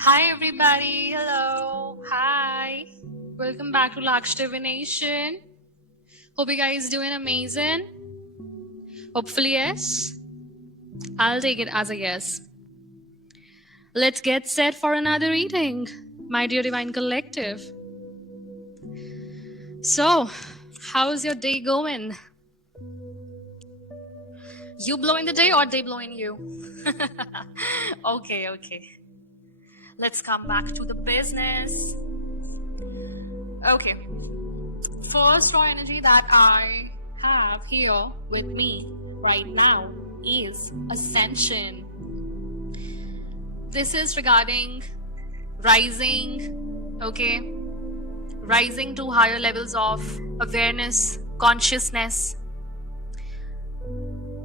Hi everybody, hello, hi. Welcome back to Laksh Divination. Hope you guys doing amazing. Hopefully yes. I'll take it as a yes. Let's get set for another reading, my dear Divine Collective. So, how's your day going? You blowing the day or they blowing you? Okay. Let's come back to the business. Okay. First raw energy that I have here with me right now is Ascension. This is regarding rising, okay? Rising to higher levels of awareness, consciousness,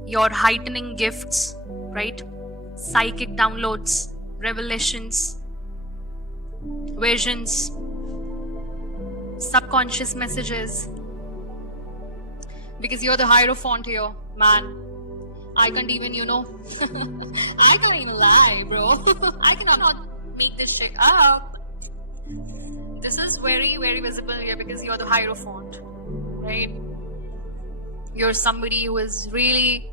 your heightening gifts, right? Psychic downloads, revelations, visions, subconscious messages, because you're the hierophant here, man. I can't even, I can't even lie, bro. I cannot make this shit up. This is very, very visible here because you're the hierophant, right? You're somebody who is really,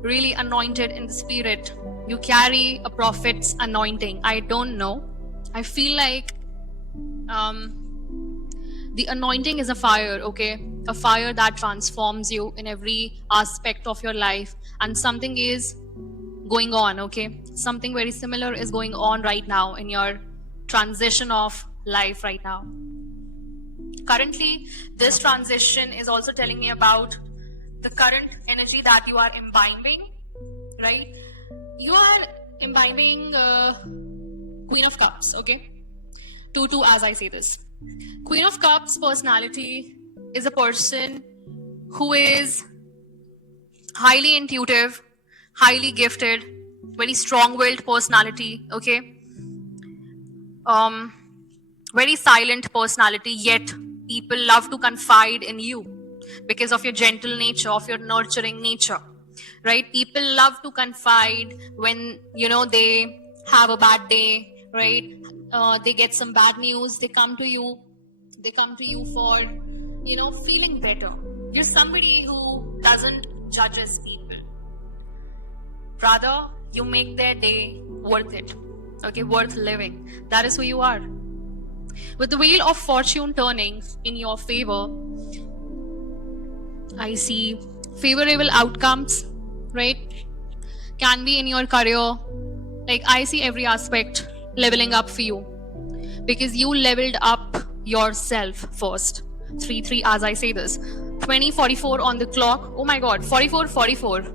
really anointed in the spirit. You carry a prophet's anointing. I don't know. I feel like the anointing is a fire, okay? A fire that transforms you in every aspect of your life. And something is going on, okay? Something very similar is going on right now in your transition of life right now. Currently, this transition is also telling me about the current energy that you are imbibing, right? You are imbibing Queen of Cups, okay? 2-2 as I say this. Queen of Cups personality is a person who is highly intuitive, highly gifted, very strong-willed personality, okay? Very silent personality, yet people love to confide in you because of your gentle nature, of your nurturing nature, right? People love to confide when, they have a bad day, right? They get some bad news, they come to you for, feeling better. You're somebody who doesn't judges people. Rather, you make their day worth it, okay, worth living. That is who you are. With the wheel of fortune turning in your favor, I see favorable outcomes, right? Can be in your career. Like, I see every aspect leveling up for you because you leveled up yourself first. 3-3 as I say this. 20:44 on the clock. Oh my god, 44:44.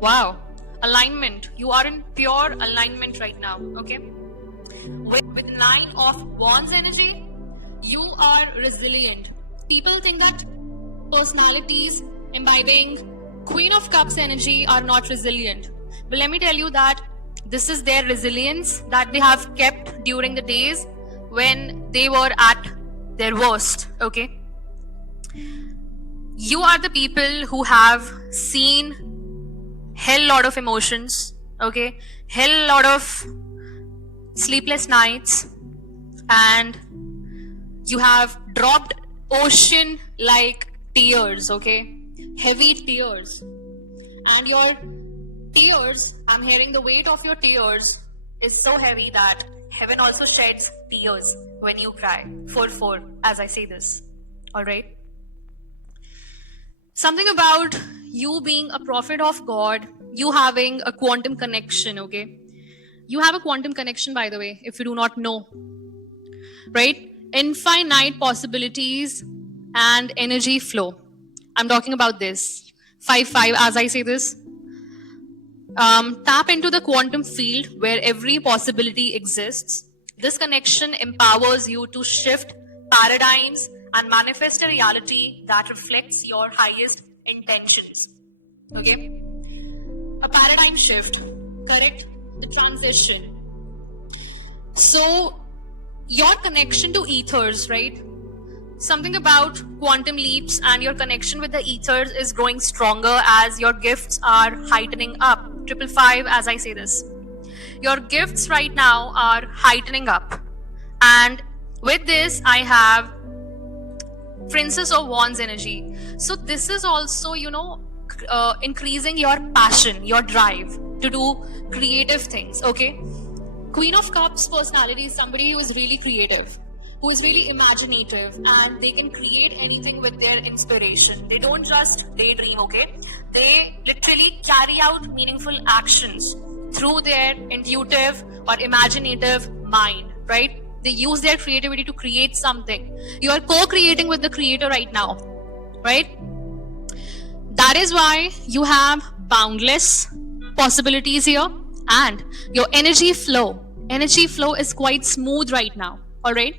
Wow. Alignment. You are in pure alignment right now, okay? With 9 of Wands energy, you are resilient. People think that personalities imbibing Queen of Cups energy are not resilient. But let me tell you that this is their resilience that they have kept during the days when they were at their worst, okay? You are the people who have seen hell lot of emotions, okay? Hell lot of sleepless nights, and you have dropped ocean like tears, okay? Heavy tears. And your tears, I'm hearing the weight of your tears is so heavy that heaven also sheds tears when you cry. 4-4 as I say this. Alright? Something about you being a prophet of God, you having a quantum connection, okay? You have a quantum connection, by the way, if you do not know. Right? Infinite possibilities and energy flow. I'm talking about this. 5-5 as I say this. Tap into the quantum field where every possibility exists. This connection empowers you to shift paradigms and manifest a reality that reflects your highest intentions. Okay? A paradigm shift, correct? The transition. So, your connection to ethers, right? Something about quantum leaps and your connection with the ethers is growing stronger as your gifts are heightening up. 555 as I say this. Your gifts right now are heightening up. And with this, I have Princess of Wands energy. So this is also, increasing your passion, your drive to do creative things, okay? Queen of Cups personality is somebody who is really creative, who is really imaginative, and they can create anything with their inspiration. They don't just daydream, okay? They literally carry out meaningful actions through their intuitive or imaginative mind, right? They use their creativity to create something. You are co-creating with the creator right now, right? That is why you have boundless possibilities here, and your energy flow is quite smooth right now. All right,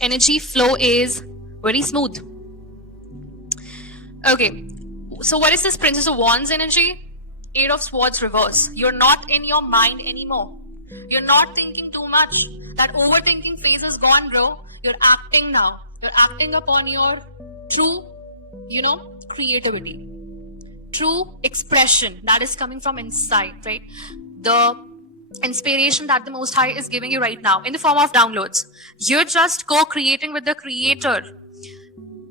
energy flow is very smooth. Okay, so what is this Princess of Wands energy? Eight of Swords reverse. You're not in your mind anymore. You're not thinking too much. That overthinking phase is gone, bro. You're acting now. You're acting upon your true, creativity, true expression that is coming from inside, right? The inspiration that the Most High is giving you right now in the form of downloads. You're just co-creating with the creator.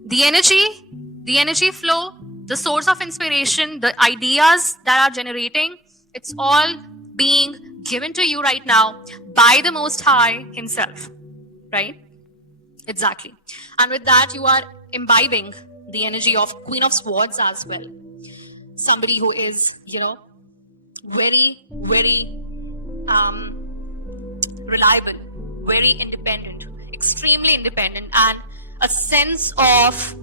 The energy flow, the source of inspiration, the ideas that are generating, it's all being given to you right now by the Most High himself, right? Exactly. And with that, you are imbibing the energy of Queen of Swords as well. Somebody who is, very, very reliable, very independent, extremely independent, and a sense of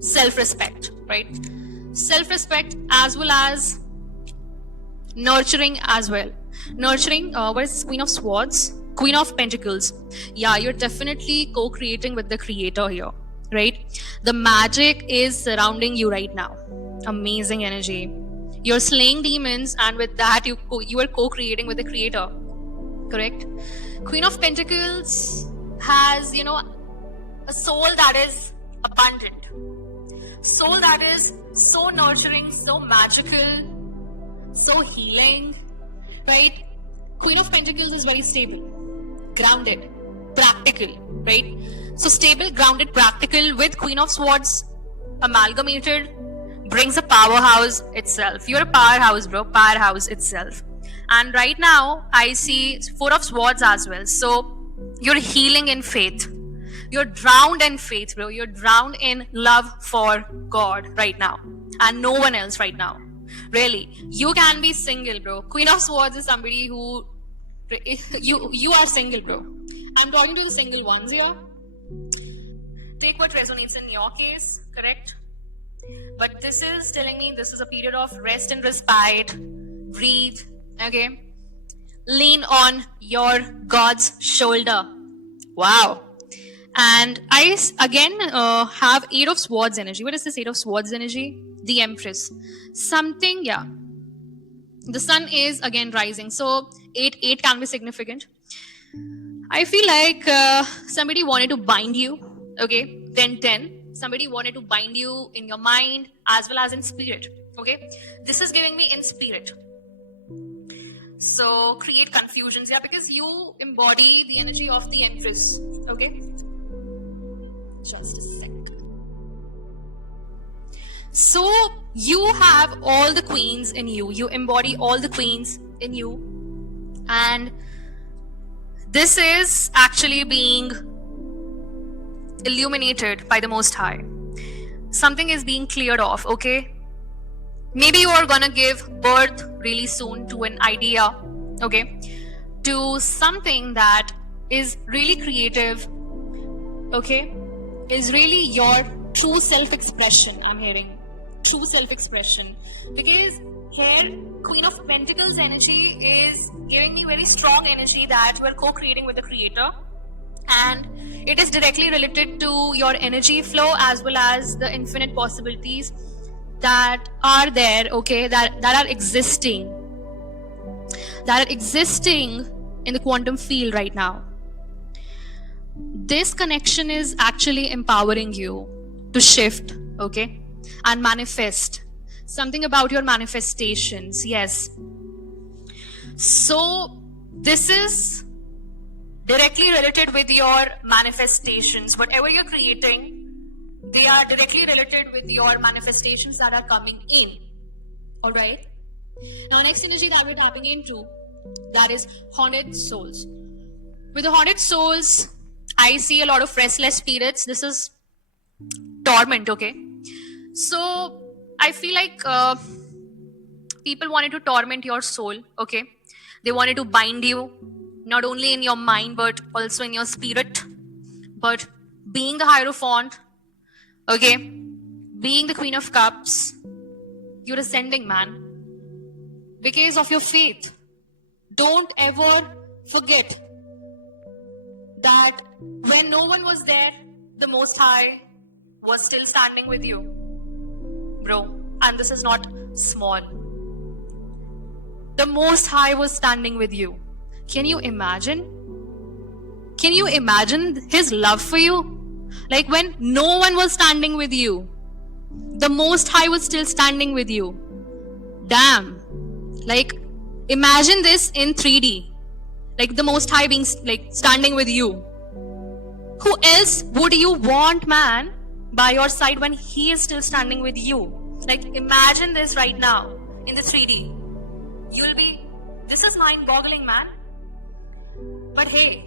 self-respect, right? Self-respect as well as nurturing as well. Nurturing, what is Queen of Swords? Queen of Pentacles. Yeah, you're definitely co-creating with the creator here, right? The magic is surrounding you right now. Amazing energy. You're slaying demons, and with that, you are co-creating with the creator, correct? Queen of Pentacles has, a soul that is abundant, soul that is so nurturing, so magical, so healing, right? Queen of Pentacles is very stable, grounded, practical, right? So stable, grounded, practical with Queen of Swords amalgamated brings a powerhouse itself. You're a powerhouse, bro. Powerhouse itself. And right now, I see Four of Swords as well. So you're healing in faith. You're drowned in faith, bro. You're drowned in love for God right now. And no one else right now. Really. You can be single, bro. Queen of Swords is somebody who... You are single, bro. I'm talking to the single ones here. Take what resonates in your case, correct? But this is telling me this is a period of rest and respite. Breathe, okay? Lean on your God's shoulder. Wow. And I again have Eight of Swords energy. What is this Eight of Swords energy? The Empress. Something, yeah. The sun is again rising. So 8 can be significant. I feel like somebody wanted to bind you, okay? 10. Somebody wanted to bind you in your mind as well as in spirit, okay? This is giving me in spirit. So create confusions, yeah, because you embody the energy of the Empress, okay? Just a sec. So you have all the queens in you. You embody all the queens in you. And this is actually being illuminated by the Most High. Something is being cleared off, okay? Maybe you are gonna give birth really soon to an idea, okay? To something that is really creative, okay? Is really your true self-expression, I'm hearing. True self-expression. Because here, Queen of Pentacles energy is giving me very strong energy that you are co-creating with the creator. And it is directly related to your energy flow as well as the infinite possibilities that are there, okay, that are existing in the quantum field right now. This connection is actually empowering you to shift, okay, and manifest something about your manifestations. Yes. So This is directly related with your manifestations. Whatever you're creating, they are directly related with your manifestations that are coming in. All right. Now, next energy that we're tapping into, that is haunted souls. With the haunted souls, I see a lot of restless spirits. This is torment, okay? So, I feel like people wanted to torment your soul, okay? They wanted to bind you, not only in your mind, but also in your spirit. But being the Hierophant, okay, being the Queen of Cups, you're ascending, man. Because of your faith. Don't ever forget that when no one was there, the Most High was still standing with you, bro. And this is not small. The Most High was standing with you. Can you imagine? Can you imagine His love for you? Like when no one was standing with you, the Most High was still standing with you. Damn. Like, imagine this in 3D. Like the Most High being like standing with you. Who else would you want, man, by your side when He is still standing with you? Like, imagine this right now in the 3D. You'll be, this is mind-boggling, man. But hey,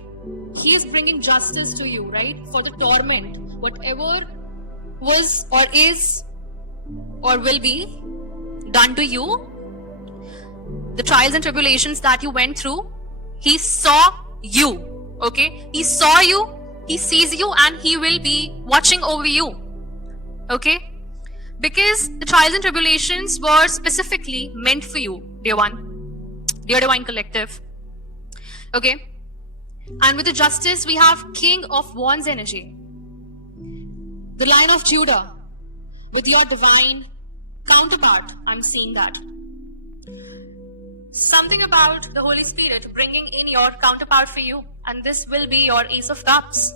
He is bringing justice to you, right? For the torment, whatever was or is or will be done to you, the trials and tribulations that you went through, He saw you, okay? He saw you, He sees you, and He will be watching over you, okay? Because the trials and tribulations were specifically meant for you, dear one, dear Divine Collective, okay? And with the justice, we have King of Wands energy, the Lion of Judah, with your divine counterpart. I'm seeing that. Something about the Holy Spirit bringing in your counterpart for you, and this will be your Ace of Cups.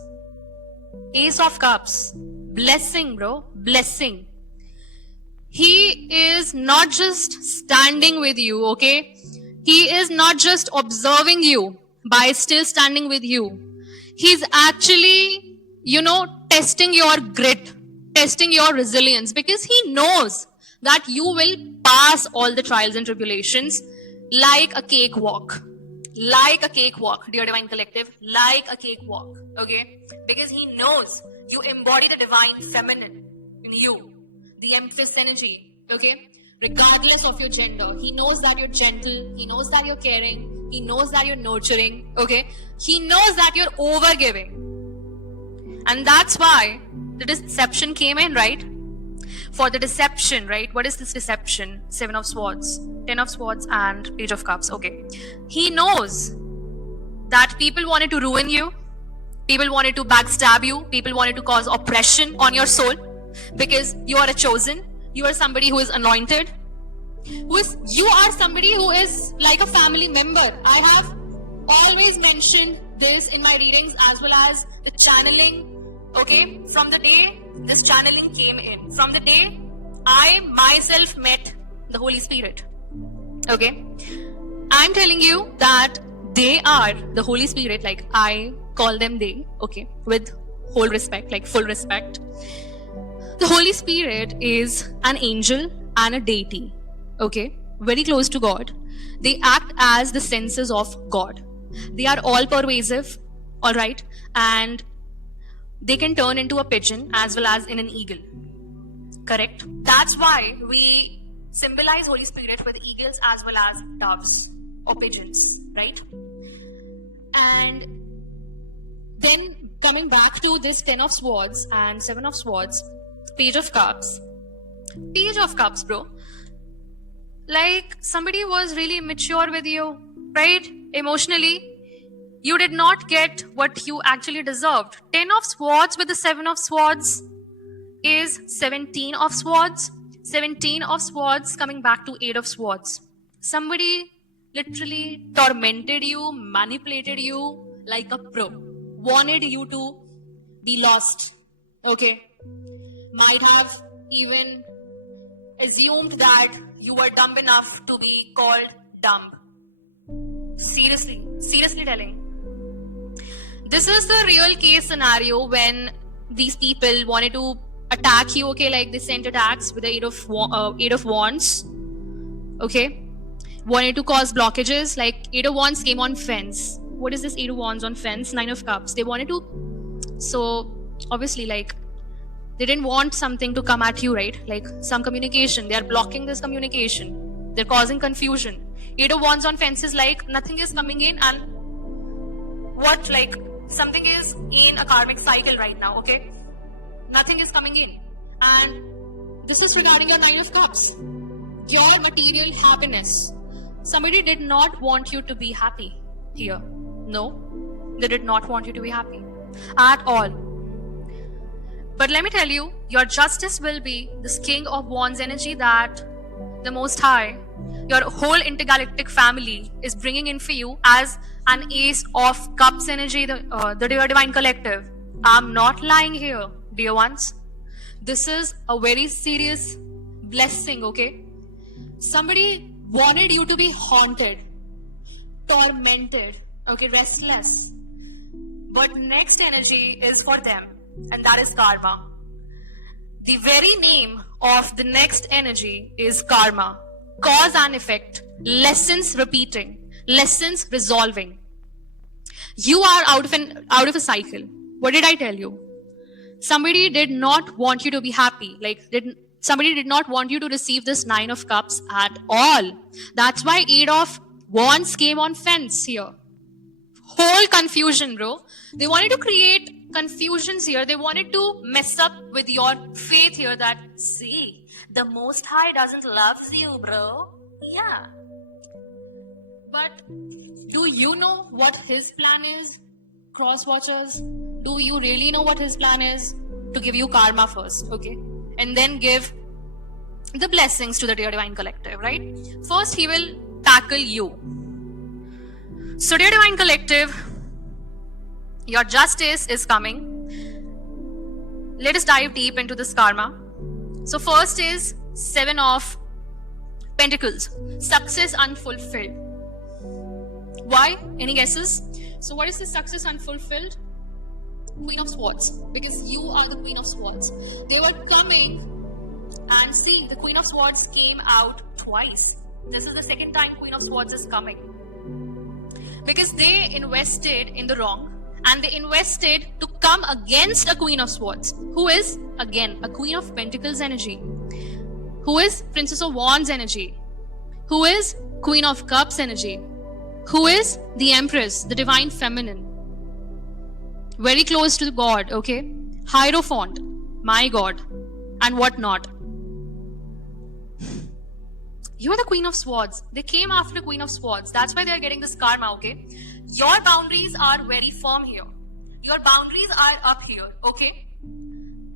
Ace of Cups. Blessing, bro. Blessing. He is not just standing with you, okay? He is not just observing you by still standing with you. He's actually, testing your grit, testing your resilience, because He knows that you will pass all the trials and tribulations like a cakewalk. Like a cakewalk, dear Divine Collective. Like a cakewalk, okay? Because He knows you embody the Divine Feminine in you. The Empress energy, okay? Regardless of your gender. He knows that you're gentle. He knows that you're caring. He knows that you're nurturing, okay? He knows that you're overgiving. And that's why the deception came in, right? For the deception, right? What is this deception? 7 of Swords, 10 of Swords, and Page of Cups, okay? He knows that people wanted to ruin you. People wanted to backstab you. People wanted to cause oppression on your soul. Because you are a chosen, you are somebody who is anointed, you are somebody who is like a family member. I have always mentioned this in my readings as well as the channeling, okay? From the day this channeling came in, from the day I myself met the Holy Spirit, okay? I'm telling you that they are the Holy Spirit, like I call them they, okay? With whole respect, like full respect. The Holy Spirit is an angel and a deity, okay? Very close to God. They act as the senses of God. They are all pervasive, all right? And they can turn into a pigeon as well as in an eagle, correct? That's why we symbolize Holy Spirit with eagles as well as doves or pigeons, right? And then coming back to this 10 of Swords and 7 of Swords, Page of Cups. Page of Cups, bro. Like somebody was really immature with you, right? Emotionally. You did not get what you actually deserved. 10 of Swords with the 7 of Swords is 17 of Swords. 17 of Swords coming back to 8 of Swords. Somebody literally tormented you, manipulated you like a pro. Wanted you to be lost, okay? Might have even assumed that you were dumb enough to be called dumb. Seriously telling. This is the real case scenario when these people wanted to attack you, okay? Like they sent attacks with the Eight of Wands, okay? Wanted to cause blockages, like Eight of Wands came on fence. What is this Eight of Wands on fence? Nine of Cups. They wanted to, so obviously like they didn't want something to come at you, right? Like some communication. They are blocking this communication. They're causing confusion. Eight of Wands on fence is like nothing is coming in, and what, like something is in a karmic cycle right now, okay? Nothing is coming in. And this is regarding your Nine of Cups. Your material happiness. Somebody did not want you to be happy here. No, they did not want you to be happy at all. But let me tell you, your justice will be this King of Wands energy that the Most High, your whole intergalactic family is bringing in for you as an Ace of Cups energy, the Divine Collective. I'm not lying here, dear ones. This is a very serious blessing, okay? Somebody wanted you to be haunted, tormented, okay, restless. But next energy is for them, and that is karma. The very name of the next energy is karma. Cause and effect, lessons repeating, lessons resolving. You are out of a cycle. What did I tell you? Somebody did not want you to be happy. Somebody did not want you to receive this Nine of Cups at all. That's why Eight of Wands came on fence here. Whole confusion, bro. They wanted to create confusions here. They wanted to mess up with your faith here that, see, the Most High doesn't love you, bro. Yeah. But do you know what his plan is? Cross watchers, do you really know what his plan is? To give you karma first, okay? And then give the blessings to the Dear Divine Collective, right? First, he will tackle you. So, Dear Divine Collective, your justice is coming. Let us dive deep into this karma. So, first is Seven of Pentacles, success unfulfilled. Why? Any guesses? So, what is the success unfulfilled? Queen of Swords, because you are the Queen of Swords. They were coming, and see, the Queen of Swords came out twice. This is the second time Queen of Swords is coming. Because they invested in the wrong, and they invested to come against a Queen of Swords, who is, again, a Queen of Pentacles energy, who is Princess of Wands energy, who is Queen of Cups energy, who is the Empress, the Divine Feminine. Very close to God, okay? Hierophant, my God, and whatnot. You are the Queen of Swords. They came after the Queen of Swords. That's why they are getting this karma, okay? Your boundaries are very firm here. Your boundaries are up here, okay?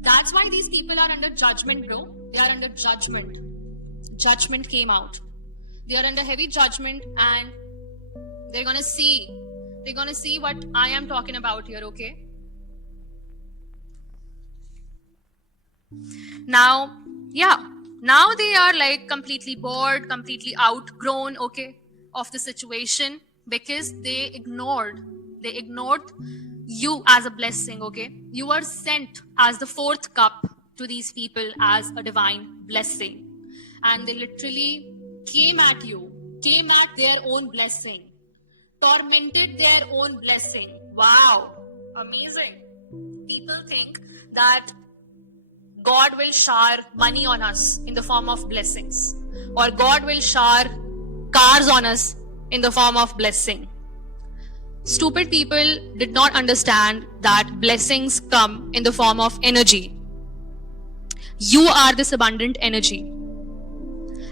That's why these people are under judgment, bro. They are under judgment. Judgment came out. They are under heavy judgment, and they're gonna see. They're gonna see what I am talking about here, okay? Now, yeah. Now they are like completely bored, completely outgrown, okay, of the situation, because they ignored you as a blessing, okay? You were sent as the fourth cup to these people as a divine blessing. And they literally came at you, came at their own blessing, tormented their own blessing. Wow, amazing. People think that God will shower money on us in the form of blessings, or God will shower cars on us in the form of blessing. Stupid people did not understand that blessings come in the form of energy. You are this abundant energy.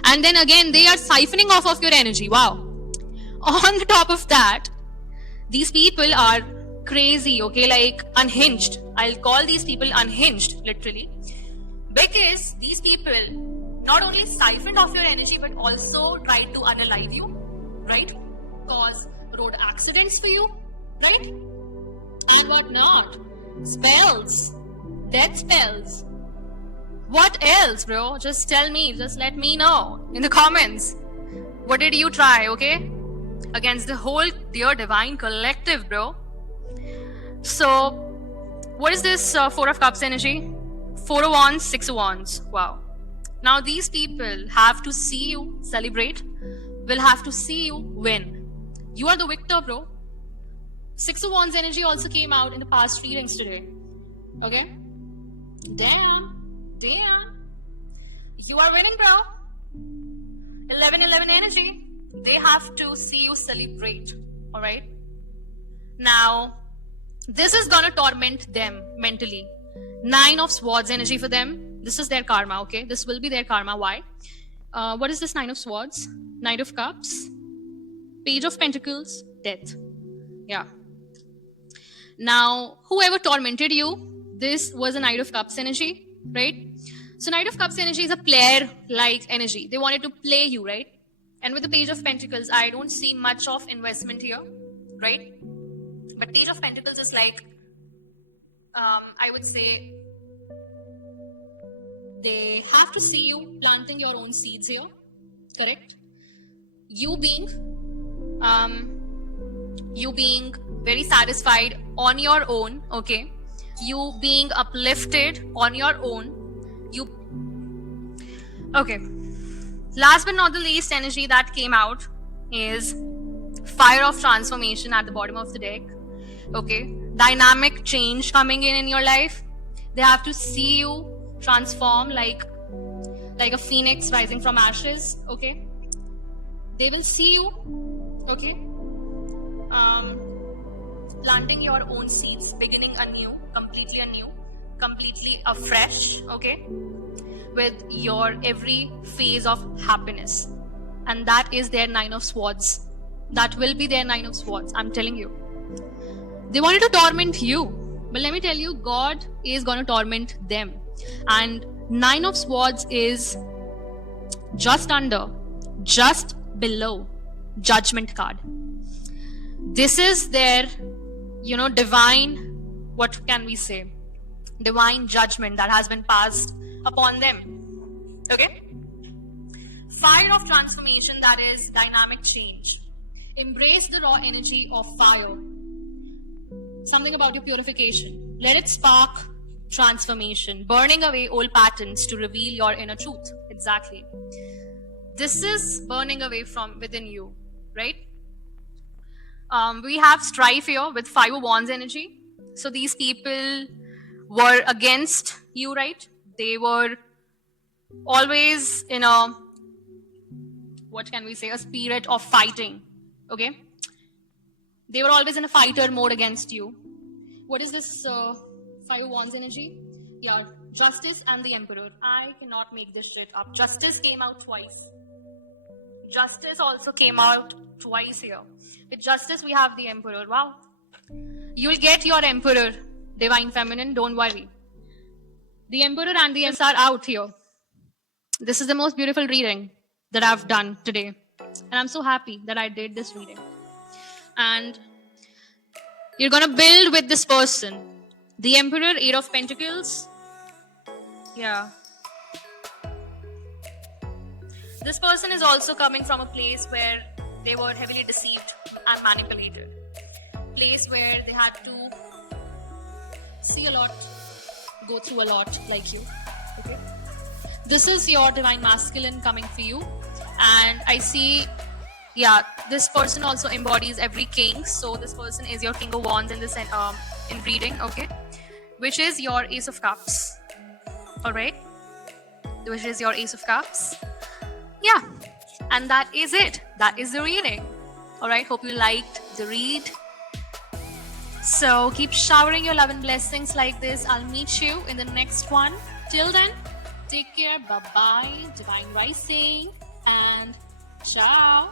And then again, they are siphoning off of your energy. Wow. On the top of that, these people are crazy, okay, like unhinged. I'll call these people unhinged, literally, because these people not only siphoned off your energy but also tried to unalive you, right? Cause road accidents for you, right? And what not? Spells, death spells. What else, bro? Just tell me, just let me know in the comments. What did you try, okay? against the whole dear divine collective, bro. So, what is this Four of Cups energy? Four of Wands, Six of Wands. Wow. Now, these people have to see you celebrate, will have to see you win. You are the victor, bro. Six of Wands energy also came out in the past readings today. Okay? Damn. You are winning, bro. 11-11 energy. They have to see you celebrate. Alright? Now, this is gonna torment them mentally. 9 of Swords energy for them. This is their karma, okay? This will be their karma. Why? What is this 9 of Swords? Knight of Cups. Page of Pentacles. Death. Yeah. Now, whoever tormented you, this was a Knight of Cups energy, right? So Knight of Cups energy is a player-like energy. They wanted to play you, right? And with the Page of Pentacles, I don't see much of investment here, right? But Page of Pentacles is like, I would say, they have to see you planting your own seeds here, correct? You being very satisfied on your own, okay? You being uplifted on your own. Okay. Last but not the least energy that came out is Fire of Transformation at the bottom of the deck. Okay. Dynamic change coming in your life. They have to see you transform like a phoenix rising from ashes. Okay. They will see you. Okay. Planting your own seeds, beginning anew, completely afresh, okay, with your every phase of happiness. And that is their 9 of Swords. That will be their 9 of Swords, I'm telling you. They wanted to torment you, but let me tell you, God is going to torment them. And 9 of Swords is just below Judgment card. This is their divine, what can we say, divine judgment that has been passed upon them. Okay? Fire of transformation, that is dynamic change. Embrace the raw energy of fire. Something about your purification. Let it spark transformation, burning away old patterns to reveal your inner truth. Exactly. This is burning away from within you, right? We have strife here with 5 of Wands energy. So these people were against you, right? They were always in a, what can we say, a spirit of fighting, okay? They were always in a fighter mode against you. What is this 5 of Wands energy? Yeah, Justice and the Emperor. I cannot make this shit up. Justice came out twice. Justice also came out twice here. With Justice, we have the Emperor. Wow. You'll get your Emperor, Divine Feminine, don't worry. The Emperor and the Empress are out here. This is the most beautiful reading that I've done today. And I'm so happy that I did this reading. And you're going to build with this person. The Emperor, 8 of Pentacles. Yeah. This person is also coming from a place where they were heavily deceived and manipulated. Place where they had to see a lot, go through a lot like you. Okay. This is your Divine Masculine coming for you. And I see, yeah, this person also embodies every king. So this person is your King of Wands in this in reading, okay? Which is your Ace of Cups. Alright? Which is your Ace of Cups. Yeah, and that is it. That is the reading. Alright, hope you liked the read. So keep showering your love and blessings like this. I'll meet you in the next one. Till then, take care. Bye-bye. Divine Rising. And ciao.